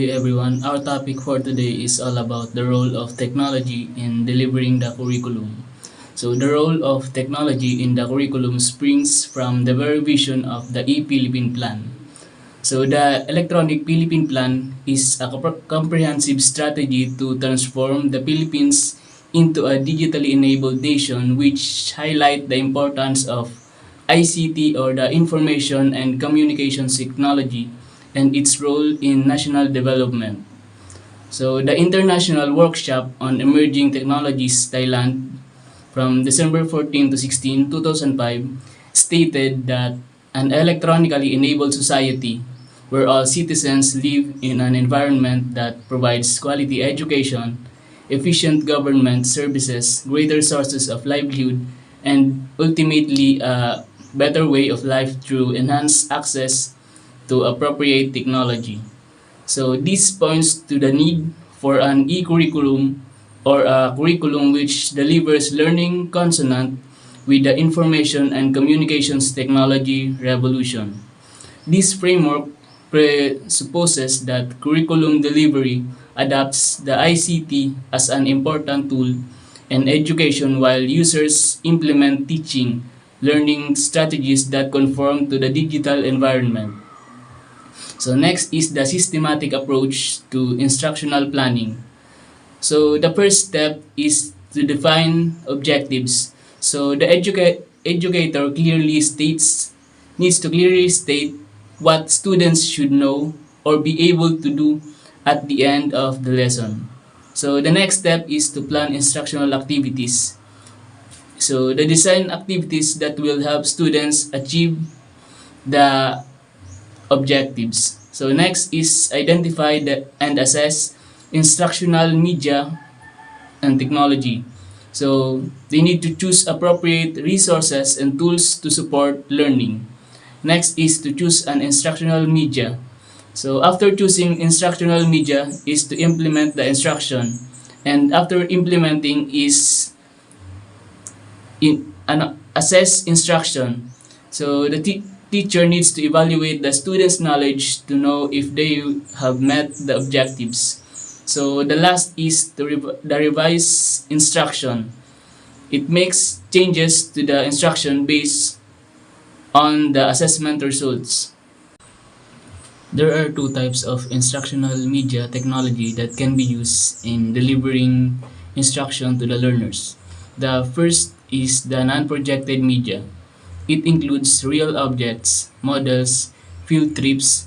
day, everyone. Our topic for today is all about the role of technology in delivering the curriculum. So, the role of technology in the curriculum springs from the very vision of the e-Philippine Plan. So, the Electronic Philippine Plan is a comprehensive strategy to transform the Philippines into a digitally enabled nation, which highlight the importance of ICT, or the Information and Communications Technology, and its role in national development. So the International Workshop on Emerging Technologies Thailand from December 14 to 16, 2005 stated that an electronically enabled society where all citizens live in an environment that provides quality education, efficient government services, greater sources of livelihood, and ultimately a better way of life through enhanced access to appropriate technology. So this points to the need for an e-curriculum, or a curriculum which delivers learning consonant with the information and communications technology revolution. This framework presupposes that curriculum delivery adapts the ICT as an important tool in education, while users implement teaching learning strategies that conform to the digital environment. So next is the systematic approach to instructional planning. So the first step is to define objectives. So the educator clearly states needs to clearly state what students should know or be able to do at the end of the lesson. So the next step is to plan instructional activities. So the design activities that will help students achieve the objectives. So next is identify and assess instructional media and technology. So they need to choose appropriate resources and tools to support learning. Next is to choose an instructional media. So after choosing instructional media is to implement the instruction, and after implementing is assess instruction. So the teacher needs to evaluate the student's knowledge to know if they have met the objectives. So the last is the revise instruction. It makes changes to the instruction based on the assessment results. There are two types of instructional media technology that can be used in delivering instruction to the learners. The first is the non-projected media. It includes real objects, models, field trips,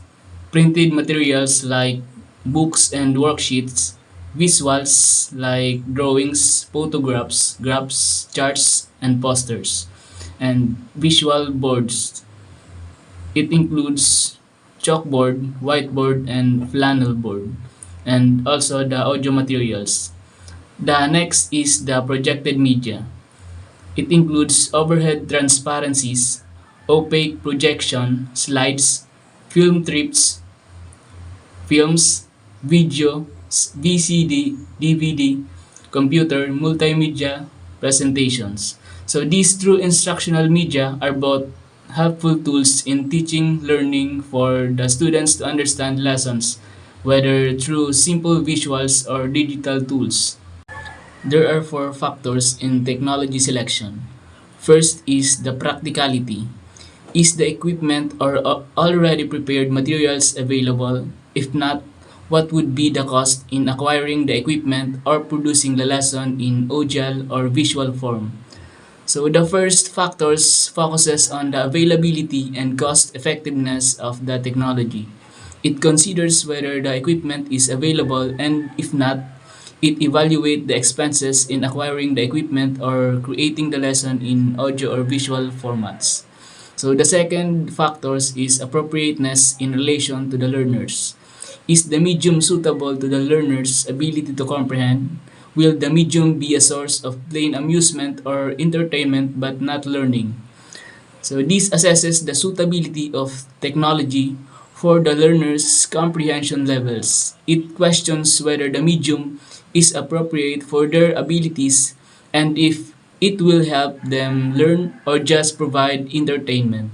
printed materials like books and worksheets, visuals like drawings, photographs, graphs, charts, and posters, and visual boards. It includes chalkboard, whiteboard, and flannel board, and also the audio materials. The next is the projected media. It includes overhead transparencies, opaque projection, slides, film trips, films, video, VCD, DVD, computer, multimedia presentations. So these true instructional media are both helpful tools in teaching learning for the students to understand lessons, whether through simple visuals or digital tools. There are four factors in technology selection. First is the practicality. Is the equipment or already prepared materials available? If not, what would be the cost in acquiring the equipment or producing the lesson in audio or visual form? So the first factors focuses on the availability and cost effectiveness of the technology. It considers whether the equipment is available, and if not, it evaluates the expenses in acquiring the equipment or creating the lesson in audio or visual formats. So the second factors is appropriateness in relation to the learners. Is the medium suitable to the learner's ability to comprehend? Will the medium be a source of plain amusement or entertainment but not learning? So this assesses the suitability of technology for the learner's comprehension levels. It questions whether the medium is appropriate for their abilities and if it will help them learn or just provide entertainment.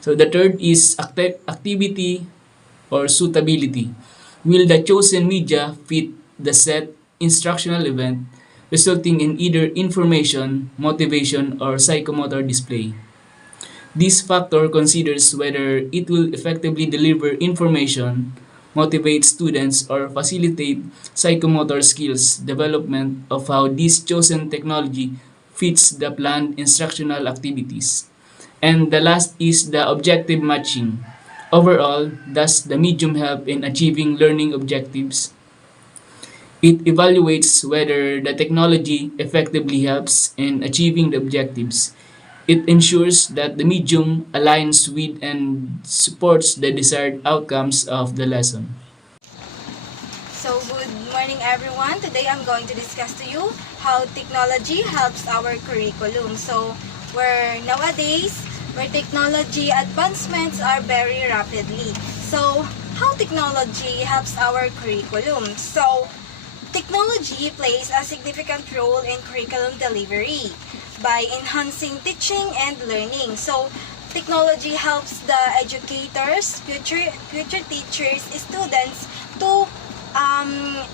So the third is activity or suitability. Will the chosen media fit the set instructional event, resulting in either information, motivation, or psychomotor display? This factor considers whether it will effectively deliver information, motivate students, or facilitate psychomotor skills development of how this chosen technology fits the planned instructional activities. And the last is the objective matching. Overall, does the medium help in achieving learning objectives? It evaluates whether the technology effectively helps in achieving the objectives. It ensures that the medium aligns with and supports the desired outcomes of the lesson. So good morning everyone. Today I'm going to discuss to you how technology helps our curriculum. So nowadays where technology advancements are very rapidly. So how technology helps our curriculum? So technology plays a significant role in curriculum delivery by enhancing teaching and learning. So technology helps the educators, future teachers, students to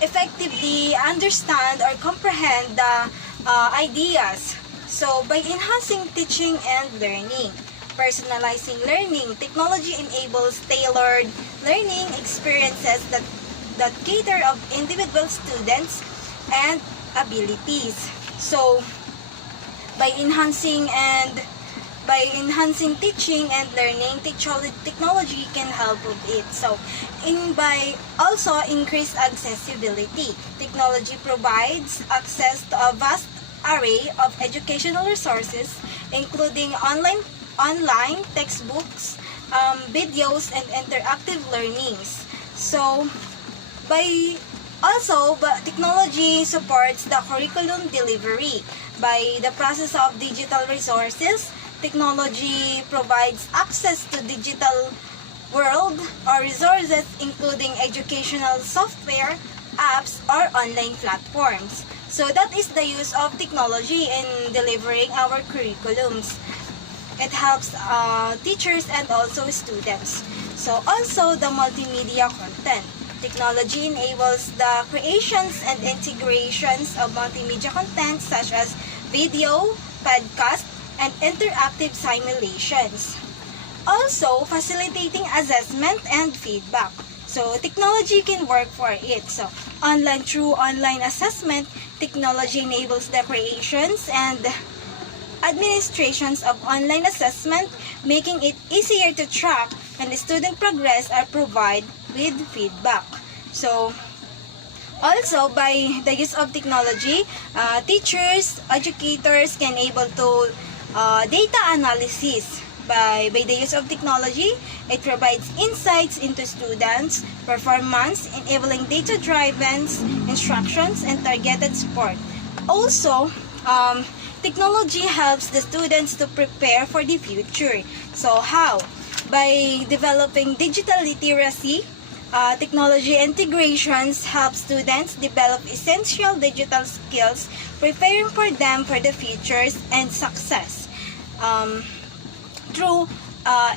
effectively understand or comprehend the ideas. So, by enhancing teaching and learning, personalizing learning, technology enables tailored learning experiences that cater of individual students and abilities. So, by enhancing teaching and learning, technology can help with it. So, by also increased accessibility, technology provides access to a vast array of educational resources, including online textbooks, videos, and interactive learnings. So, technology supports the curriculum delivery by the process of digital resources. Technology provides access to digital world or resources including educational software, apps, or online platforms. So that is the use of technology in delivering our curriculums. It helps teachers and also students. So also the multimedia content. Technology enables the creations and integrations of multimedia content such as video, podcast, and interactive simulations. Also, facilitating assessment and feedback. So, technology can work for it. So, through online assessment, technology enables the creations and administrations of online assessment, making it easier to track and the student progress are provided with feedback. So, also, by the use of technology, teachers, educators can able to data analysis. By the use of technology, it provides insights into students' performance, enabling data-driven instructions and targeted support. Also, technology helps the students to prepare for the future. So how? By developing digital literacy, technology integrations help students develop essential digital skills, preparing for them for the futures and success through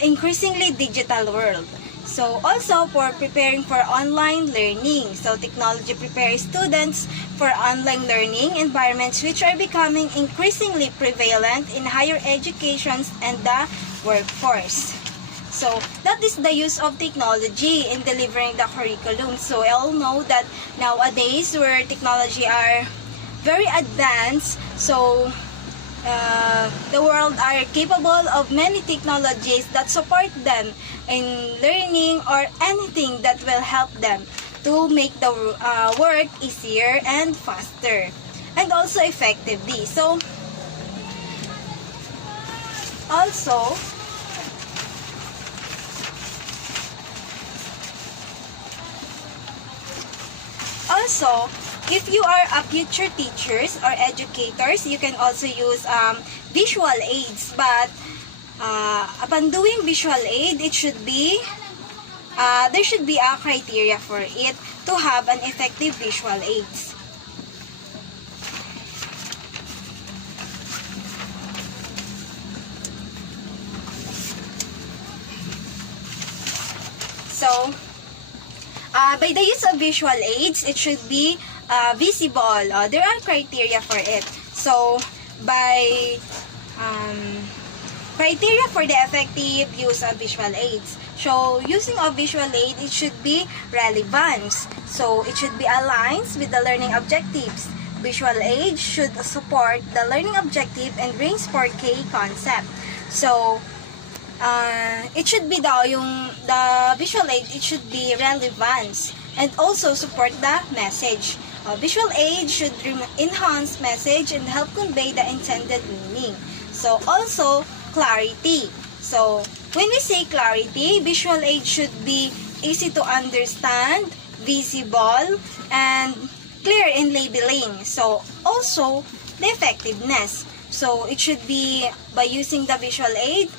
increasingly digital world. So also for preparing for online learning. So technology prepares students for online learning environments which are becoming increasingly prevalent in higher educations and the workforce. So that is the use of technology in delivering the curriculum. So we all know that nowadays where technology are very advanced, so the world are capable of many technologies that support them in learning or anything that will help them to make the work easier and faster and also effectively. So also, if you are a future teachers or educators, you can also use visual aids. But upon doing visual aid, it should be there should be a criteria for it to have an effective visual aids. So, By the use of visual aids, it should be visible. There are criteria for it. So, by criteria for the effective use of visual aids. So, using of visual aid, it should be relevance. So, it should be aligned with the learning objectives. Visual aid should support the learning objective and brings 4K concept. So, it should be the visual aid, it should be relevance and also support the message. Visual aid should enhance message and help convey the intended meaning. So, also, clarity. So, when we say clarity, visual aid should be easy to understand, visible, and clear in labeling. So, also, the effectiveness. So, it should be, by using the visual aid,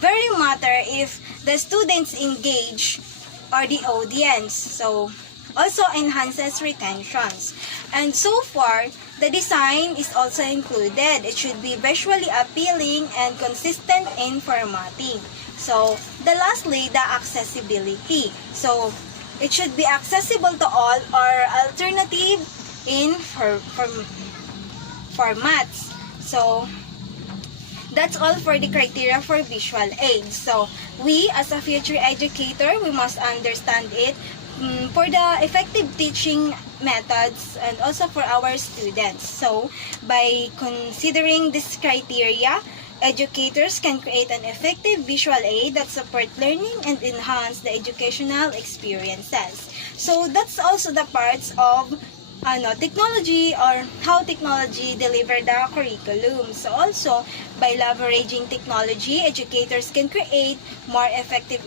very matter if the students engage or the audience. So, also enhances retentions. And so far, the design is also included. It should be visually appealing and consistent in formatting. So, lastly, the accessibility. So, it should be accessible to all or alternative in formats. So, that's all for the criteria for visual aids. So, we as a future educator, we must understand it for the effective teaching methods and also for our students. So, by considering this criteria, educators can create an effective visual aid that support learning and enhance the educational experiences. So, that's also the parts of technology or how technology deliver the curriculum. So also, by leveraging technology, educators can create more effective,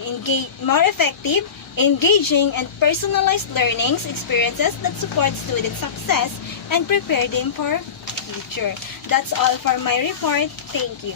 engaging, and personalized learnings experiences that support student success and prepare them for future. That's all for my report. Thank you.